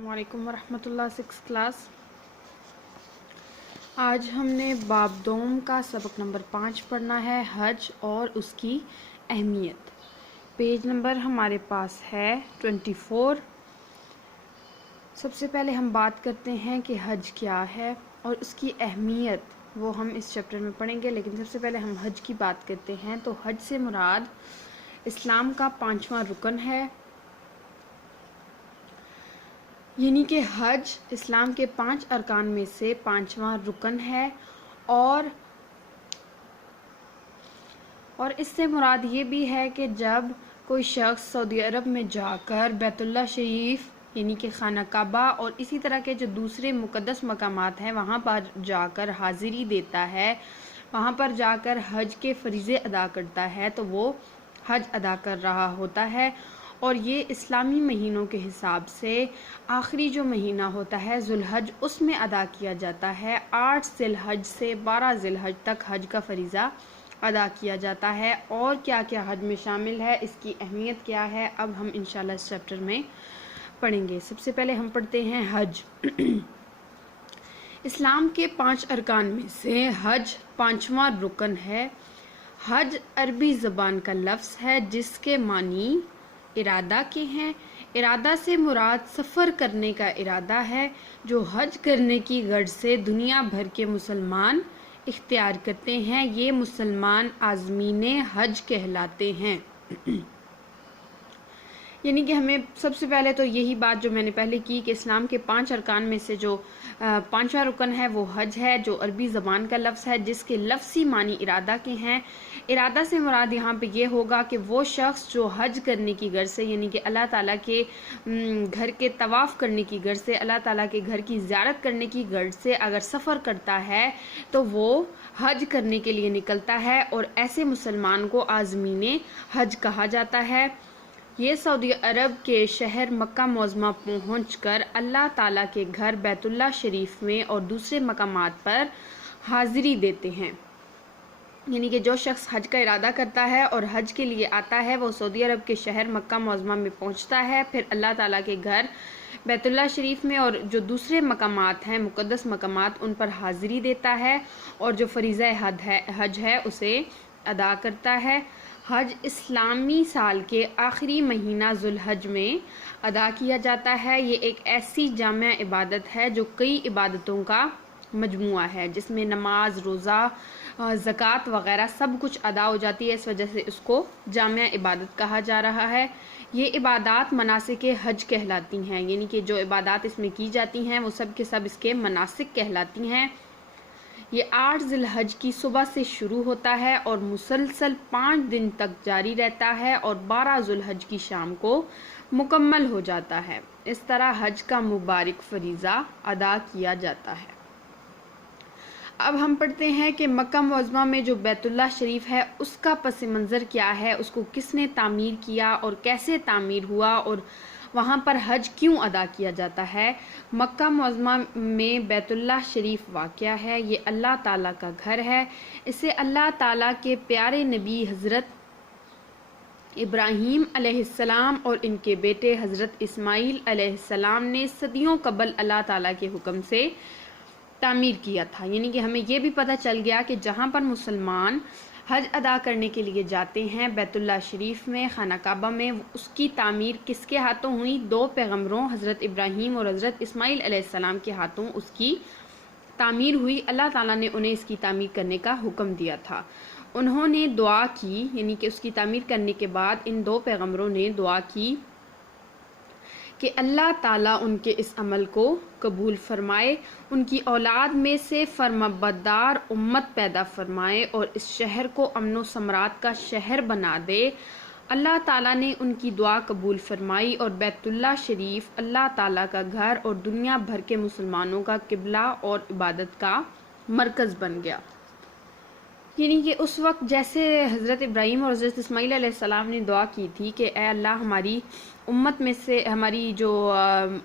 السلام علیکم ورحمۃ اللہ۔ 6 کلاس، آج ہم نے باب دوم کا سبق نمبر 5 پڑھنا ہے، حج اور اس کی اہمیت۔ پیج نمبر ہمارے پاس ہے 24۔ سب سے پہلے ہم بات کرتے ہیں کہ حج کیا ہے اور اس کی اہمیت، وہ ہم اس چیپٹر میں پڑھیں گے، لیکن سب سے پہلے ہم حج کی بات کرتے ہیں۔ تو حج سے مراد اسلام کا 5واں رکن ہے، یعنی کہ حج اسلام کے 5 ارکان میں سے 5واں رکن ہے، اور اس سے مراد یہ بھی ہے کہ جب کوئی شخص سعودی عرب میں جا کر بیت اللہ شریف یعنی کہ خانہ کعبہ اور اسی طرح کے جو دوسرے مقدس مقامات ہیں وہاں پر جا کر حاضری دیتا ہے، وہاں پر جا کر حج کے فریضے ادا کرتا ہے، تو وہ حج ادا کر رہا ہوتا ہے۔ اور یہ اسلامی مہینوں کے حساب سے آخری جو مہینہ ہوتا ہے ذو الحج، اس میں ادا کیا جاتا ہے۔ 8 ذی الحج سے 12 ذی الحج تک حج کا فریضہ ادا کیا جاتا ہے۔ اور کیا کیا حج میں شامل ہے، اس کی اہمیت کیا ہے، اب ہم انشاءاللہ اس چیپٹر میں پڑھیں گے۔ سب سے پہلے ہم پڑھتے ہیں حج۔ اسلام کے 5 ارکان میں سے حج 5واں رکن ہے۔ حج عربی زبان کا لفظ ہے جس کے معنی ارادہ کے ہیں۔ ارادہ سے مراد سفر کرنے کا ارادہ ہے جو حج کرنے کی غرض سے دنیا بھر کے مسلمان اختیار کرتے ہیں۔ یہ مسلمان عازمین حج کہلاتے ہیں۔ یعنی کہ ہمیں سب سے پہلے تو یہی بات جو میں نے پہلے کی کہ اسلام کے 5 ارکان میں سے جو 5واں رکن ہے وہ حج ہے، جو عربی زبان کا لفظ ہے جس کے لفظی معنی ارادہ کے ہیں۔ ارادہ سے مراد یہاں پہ یہ ہوگا کہ وہ شخص جو حج کرنے کی غرض سے یعنی کہ اللہ تعالیٰ کے گھر کے طواف کرنے کی غرض سے، اللہ تعالیٰ کے گھر کی زیارت کرنے کی غرض سے اگر سفر کرتا ہے تو وہ حج کرنے کے لیے نکلتا ہے، اور ایسے مسلمان کو عازمین حج کہا جاتا ہے۔ یہ سعودی عرب کے شہر مکہ معظمہ پہنچ کر اللہ تعالیٰ کے گھر بیت اللہ شریف میں اور دوسرے مقامات پر حاضری دیتے ہیں۔ یعنی کہ جو شخص حج کا ارادہ کرتا ہے اور حج کے لیے آتا ہے، وہ سعودی عرب کے شہر مکہ معظمہ میں پہنچتا ہے، پھر اللہ تعالیٰ کے گھر بیت اللہ شریف میں اور جو دوسرے مقامات ہیں مقدس مقامات ان پر حاضری دیتا ہے، اور جو فریضہ حج ہے اسے ادا کرتا ہے۔ حج اسلامی سال کے آخری مہینہ ذو الحج میں ادا کیا جاتا ہے۔ یہ ایک ایسی جامع عبادت ہے جو کئی عبادتوں کا مجموعہ ہے، جس میں نماز، روزہ، زکوٰۃ وغیرہ سب کچھ ادا ہو جاتی ہے، اس وجہ سے اس کو جامع عبادت کہا جا رہا ہے۔ یہ عبادات مناسک حج کہلاتی ہیں، یعنی کہ جو عبادات اس میں کی جاتی ہیں وہ سب کے سب اس کے مناسک کہلاتی ہیں۔ یہ 8 ذی الحج کی صبح سے شروع ہوتا ہے اور مسلسل 5 دن تک جاری رہتا ہے، اور 12 ذی الحج کی شام کو مکمل ہو جاتا ہے۔ اس طرح حج کا مبارک فریضہ ادا کیا جاتا ہے۔ اب ہم پڑھتے ہیں کہ مکہ معظمہ میں جو بیت اللہ شریف ہے اس کا پس منظر کیا ہے، اس کو کس نے تعمیر کیا اور کیسے تعمیر ہوا، اور وہاں پر حج کیوں ادا کیا جاتا ہے۔ مکہ معظمہ میں بیت اللہ شریف واقع ہے، یہ اللہ تعالیٰ کا گھر ہے۔ اسے اللہ تعالیٰ کے پیارے نبی حضرت ابراہیم علیہ السلام اور ان کے بیٹے حضرت اسماعیل علیہ السلام نے صدیوں قبل اللہ تعالیٰ کے حکم سے تعمیر کیا تھا۔ یعنی کہ ہمیں یہ بھی پتہ چل گیا کہ جہاں پر مسلمان حج ادا کرنے کے لیے جاتے ہیں بیت اللہ شریف میں، خانہ کعبہ میں، اس کی تعمیر کس کے ہاتھوں ہوئی؟ 2 پیغمبروں حضرت ابراہیم اور حضرت اسماعیل علیہ السلام کے ہاتھوں اس کی تعمیر ہوئی۔ اللہ تعالیٰ نے انہیں اس کی تعمیر کرنے کا حکم دیا تھا۔ انہوں نے دعا کی، یعنی کہ اس کی تعمیر کرنے کے بعد ان 2 پیغمبروں نے دعا کی کہ اللہ تعالیٰ ان کے اس عمل کو قبول فرمائے، ان کی اولاد میں سے فرمانبردار امت پیدا فرمائے اور اس شہر کو امن و ثمرات کا شہر بنا دے۔ اللہ تعالیٰ نے ان کی دعا قبول فرمائی اور بیت اللہ شریف اللہ تعالیٰ کا گھر اور دنیا بھر کے مسلمانوں کا قبلہ اور عبادت کا مرکز بن گیا۔ یعنی کہ اس وقت جیسے حضرت ابراہیم اور حضرت اسماعیل علیہ السلام نے دعا کی تھی کہ اے اللہ ہماری امت میں سے، ہماری جو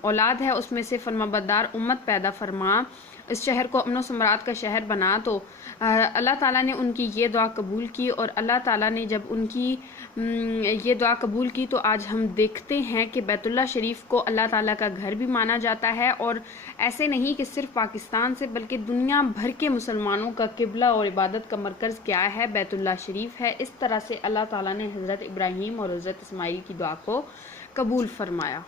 اولاد ہے اس میں سے فرمانبردار امت پیدا فرما، اس شہر کو امن و ثمرات کا شہر بنا، تو اللہ تعالیٰ نے ان کی یہ دعا قبول کی، اور اللہ تعالیٰ نے جب ان کی یہ دعا قبول کی تو آج ہم دیکھتے ہیں کہ بیت اللہ شریف کو اللہ تعالیٰ کا گھر بھی مانا جاتا ہے، اور ایسے نہیں کہ صرف پاکستان سے بلکہ دنیا بھر کے مسلمانوں کا قبلہ اور عبادت کا مرکز کیا ہے؟ بیت اللہ شریف ہے۔ اس طرح سے اللہ تعالیٰ نے حضرت ابراہیم اور حضرت اسماعیل کی دعا کو قبول فرمایا۔